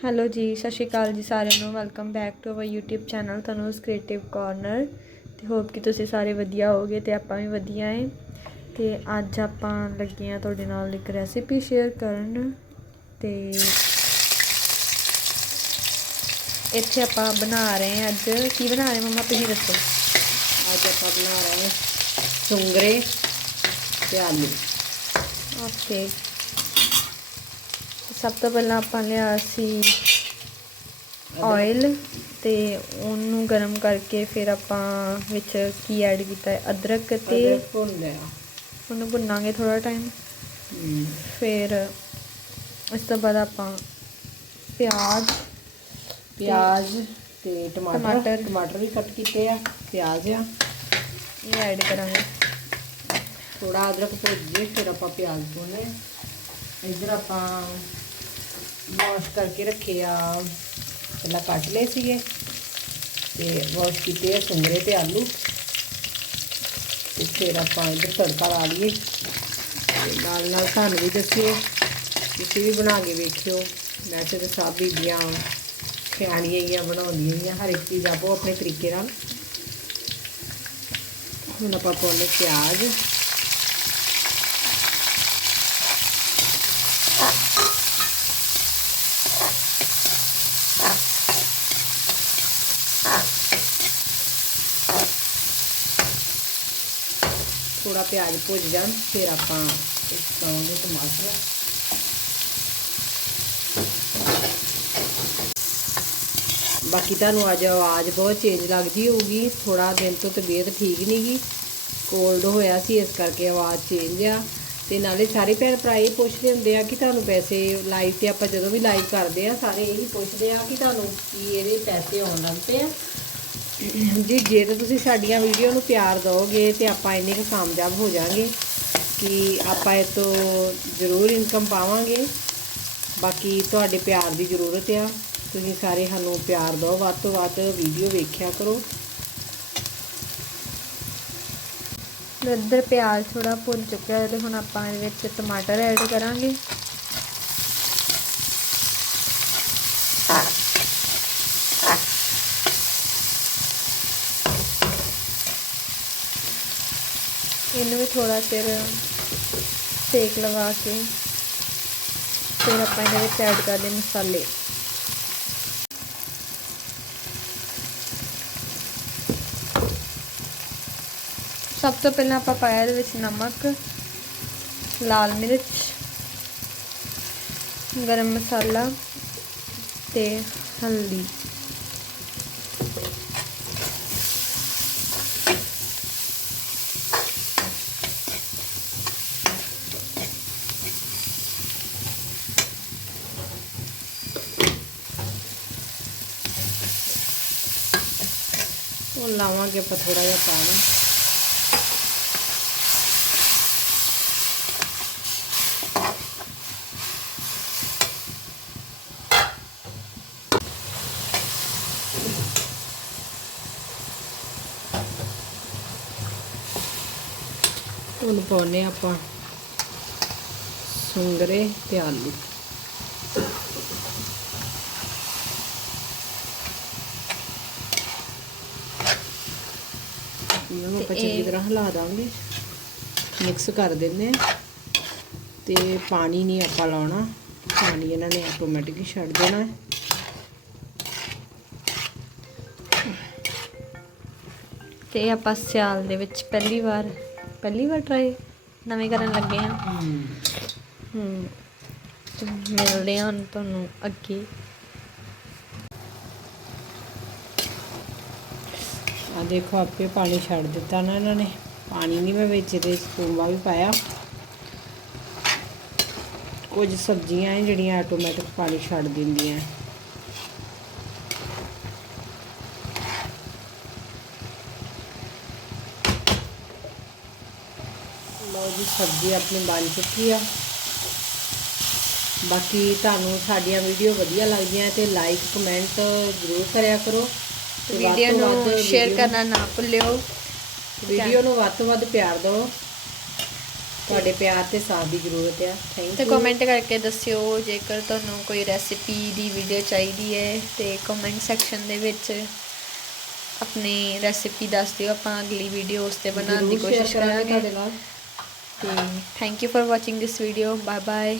Hello ਜੀ ਸਤਿ ਸ਼੍ਰੀ ਅਕਾਲ ਜੀ ਸਾਰਿਆਂ ਨੂੰ। Welcome back to our YouTube channel Tanus creative corner ਤੇ ਹੋਪ ਕਿ ਤੁਸੀਂ ਸਾਰੇ ਵਧੀਆ ਹੋਗੇ ਤੇ ਆਪਾਂ ਵੀ ਵਧੀਆ ਹੈ ਤੇ ਅੱਜ ਆਪਾਂ ਲੱਗੇ ਆ ਤੁਹਾਡੇ ਨਾਲ ਇੱਕ ਰੈਸਿਪੀ ਸ਼ੇਅਰ ਕਰਨ। ਤੇ ਇੱਥੇ ਆਪਾਂ ਬਣਾ ਰਹੇ ਹਾਂ ਅੱਜ। ਕੀ ਬਣਾ ਰਹੇ ਮੰਮਾ ਤੁਸੀਂ ਦੱਸੋ। ਅੱਜ ਆਪਾਂ ਬਣਾ ਰਹੇ ਹਾਂ ਸੁੰਗਰੇ ਤੇ ਆਲੂ। ਓਕੇ ਸਭ ਤੋਂ ਪਹਿਲਾਂ ਆਪਾਂ ਲਿਆ ਸੀ ਆਇਲ ਤੇ ਉਹਨੂੰ ਗਰਮ ਕਰਕੇ ਫਿਰ ਆਪਾਂ ਵਿੱਚ ਕੀ ਐਡ ਕੀਤਾ ਹੈ? ਅਦਰਕ ਤੇ ਉਹਨੂੰ ਭੁੰਨਾਂਗੇ ਥੋੜਾ ਟਾਈਮ ਫਿਰ ਇਸ ਤੋਂ ਬਾਅਦ ਆਪਾਂ ਪਿਆਜ਼ ਪਿਆਜ਼ ਤੇ ਟਮਾਟਰ। ਟਮਾਟਰ। ਟਮਾਟਰ ਵੀ ਕੱਟ ਕੀਤੇ ਆ ਪਿਆਜ਼ ਆ। ਇਹ ਐਡ ਕਰਾਂਗੇ। ਥੋੜਾ ਅਦਰਕ ਭੁੱਜ ਜੇ ਫਿਰ ਆਪਾਂ ਪਿਆਜ਼ ਪਾਉਣੇ ਇੱਧਰ ਆਪਾਂ ਵਾਸ਼ ਕਰਕੇ ਰੱਖੇ ਆ। ਪਹਿਲਾਂ ਕੱਟ ਲਏ ਸੀਗੇ ਤੇ ਵਾਸ਼ ਕੀਤੇ ਆ ਸੁੰਗਰੇ ਤੇ ਆਲੂ। ਤੇ ਫਿਰ ਆਪਾਂ ਇੱਧਰ ਤੜਕਾ ਲਾ ਲਈਏ। ਨਾਲ ਨਾਲ ਤੁਹਾਨੂੰ ਵੀ ਦੱਸਿਓ ਤੁਸੀਂ ਵੀ ਬਣਾ ਕੇ ਵੇਖਿਓ। ਮੈਂ ਤਾਂ ਸਭ ਬੀਬੀਆਂ ਖਿਆਣੀਆਂ ਹੀ ਬਣਾਉਂਦੀਆਂ ਹੀ ਹਰ ਇੱਕ ਚੀਜ਼ ਆਪੋ ਆਪਣੇ ਤਰੀਕੇ ਨਾਲ। ਹੁਣ ਆਪਾਂ ਪਾਉਣੇ ਪਿਆਜ਼। ਥੋੜਾ ਪਿਆਜ਼ ਭੁੱਜ ਜਾਣ, ਫਿਰ ਆਪਾਂ ਇਸ ਪਾਵਾਂਗੇ ਟਮਾਟਰ ਬਾਕੀ ਤੁਹਾਨੂੰ ਅੱਜ ਆਵਾਜ਼ ਬਹੁਤ ਚੇਂਜ ਲੱਗਦੀ ਹੋਊਗੀ ਥੋੜਾ ਦਿਨ ਤੋਂ ਤਬੀਅਤ ਠੀਕ ਨਹੀਂ ਗੀ ਕੋਲਡ ਹੋਇਆ ਸੀ, ਇਸ ਕਰਕੇ ਆਵਾਜ਼ ਚੇਂਜ ਆ। ਤੇ ਨਾਲੇ ਸਾਰੇ ਭੈਣ ਭਰਾ ਇਹ ਪੁੱਛਦੇ ਹੁੰਦੇ ਆ ਕਿ ਤੁਹਾਨੂੰ ਪੈਸੇ ਲਾਈਵ ਤੇ ਆਪਾਂ ਜਦੋਂ ਵੀ ਲਾਈਵ ਕਰਦੇ ਆ, ਸਾਰੇ ਇਹੀ ਪੁੱਛਦੇ ਆ ਕਿ ਤੁਹਾਨੂੰ ਕੀ ਇਹਦੇ ਪੈਸੇ ਆਉਣ ਲੱਗ ਪਏ ਆ। ਜੀ ਜੇ ਤਾਂ ਤੁਸੀਂ ਸਾਡੀਆਂ ਵੀਡੀਓ ਨੂੰ ਪਿਆਰ ਦਿਓਗੇ ਤੇ ਆਪਾਂ ਇੰਨੇ ਕੁ ਕਾਮਯਾਬ ਹੋ ਜਾਾਂਗੇ ਕਿ ਆਪਾਂ ਇਹ ਤੋਂ ਜ਼ਰੂਰ ਇਨਕਮ ਪਾਵਾਂਗੇ। ਬਾਕੀ ਤੁਹਾਡੇ ਪਿਆਰ ਦੀ ਜ਼ਰੂਰਤ ਆ। ਤੁਸੀਂ ਸਾਰੇ ਸਾਨੂੰ ਪਿਆਰ ਦਿਓ, ਵੱਧ ਤੋਂ ਵੱਧ ਵੀਡੀਓ ਵੇਖਿਆ ਕਰੋ। ਇੱਧਰ ਪਿਆਜ਼ ਥੋੜਾ ਭੁੰਨ ਚੁੱਕਿਆ ਹੈ ਤੇ ਹੁਣ ਆਪਾਂ ਇਹਦੇ ਵਿੱਚ ਟਮਾਟਰ ਐਡ ਕਰਾਂਗੇ। ਇਹਨੂੰ ਵੀ ਥੋੜਾ ਚਿਰ ਸੇਕ ਲਗਾ ਕੇ ਫਿਰ ਆਪਾਂ ਇਹਦੇ ਵਿੱਚ ਐਡ ਕਰਦੇ ਮਸਾਲੇ। ਸਭ ਤੋਂ ਪਹਿਲਾਂ ਆਪਾਂ ਪਾਇਆ ਇਹਦੇ ਵਿੱਚ ਨਮਕ, ਲਾਲ ਮਿਰਚ, ਗਰਮ ਮਸਾਲਾ ਤੇ ਹਲਦੀ। ਹੁਣ ਲਾਵਾਂਗੇ ਆਪਾਂ ਥੋੜਾ ਜਿਹਾ ਪਾਣੀ। ਹੁਣ ਪਾਉਨੇ ਆਪਾਂ। ਸੁੰਗਰੇ ਤੇ ਆਲੂ। ਇਹਨਾਂ ਨੂੰ ਆਪਾਂ ਤੇ ਚੰਗੀ ਤਰ੍ਹਾਂ ਹਿਲਾ ਦਾਂਗੇ। ਮਿਕਸ ਕਰ ਦਿੰਦੇ ਆ। ਤੇ ਪਾਣੀ ਨਹੀਂ ਆਪਾਂ ਲਾਉਣਾ। ਪਾਣੀ ਇਹਨਾਂ ਨੇ ਆਟੋਮੈਟਿਕ ਹੀ ਛੱਡ ਦੇਣਾ ਹੈ। ਤੇ ਇਹ ਆਪਾਂ ਸਿਆਲ ਦੇ ਵਿੱਚ ਪਹਿਲੀ ਵਾਰ ਪਹਿਲੀ ਵਾਰ ਟਰਾਈ ਨਵੇਂ ਕਰਨ ਲੱਗੇ ਹਾਂ। ਹੂੰ। ਤੇ ਮਿਲਦੇ ਹਾਂ ਤੁਹਾਨੂੰ ਅੱਗੇ। ਆ ਦੇਖੋ, ਆਪੇ ਪਾਣੀ ਛੱਡ ਦਿੱਤਾ ਨਾ ਇਹਨਾਂ ਨੇ। ਪਾਣੀ ਨਹੀਂ ਮੈਂ ਵਿੱਚ ਤੇ ਸਪੂਮਾ ਵੀ ਪਾਇਆ। ਕੁਝ ਸਬਜ਼ੀਆਂ ਹੈ ਜਿਹੜੀਆਂ ਆਟੋਮੈਟਿਕ ਪਾਣੀ ਛੱਡ ਦਿੰਦੀਆਂ। ਲਓ ਜੀ, ਸਬਜ਼ੀ ਆਪਣੀ ਬਣ ਚੁੱਕੀ ਆ। ਬਾਕੀ ਤੁਹਾਨੂੰ ਸਾਡੀਆਂ ਵੀਡੀਓ ਵਧੀਆ ਲੱਗਦੀਆਂ ਤੇ ਲਾਈਕ ਕਮੈਂਟ ਜ਼ਰੂਰ ਕਰਿਆ ਕਰੋ। ਵੀਡੀਓ ਨੂੰ ਸ਼ੇਅਰ ਕਰਨਾ ਨਾ ਭੁੱਲਿਓ। ਵੀਡੀਓ ਨੂੰ ਵੱਧ ਤੋਂ ਵੱਧ ਪਿਆਰ ਦਿਓ। ਤੁਹਾਡੇ ਪਿਆਰ ਤੇ ਸਾਥ ਦੀ ਜ਼ਰੂਰਤ ਆ। ਥੈਂਕ ਤੇ ਯੂ ਕਮੈਂਟ ਕਰਕੇ ਦੱਸਿਓ ਜੇਕਰ ਤੁਹਾਨੂੰ ਕੋਈ ਰੈਸਿਪੀ ਦੀ ਵੀਡੀਓ ਚਾਹੀਦੀ ਹੈ ਤੇ ਕਮੈਂਟ ਸੈਕਸ਼ਨ ਦੇ ਵਿੱਚ ਆਪਣੀ ਰੈਸਿਪੀ ਦੱਸ ਦਿਓ। ਆਪਾਂ ਅਗਲੀ ਵੀਡੀਓ ਉਸ ਤੇ ਬਣਾਉਣ ਦੀ ਕੋਸ਼ਿਸ਼ ਕਰਾਂਗੇ ਤੇ thank you for watching this video bye bye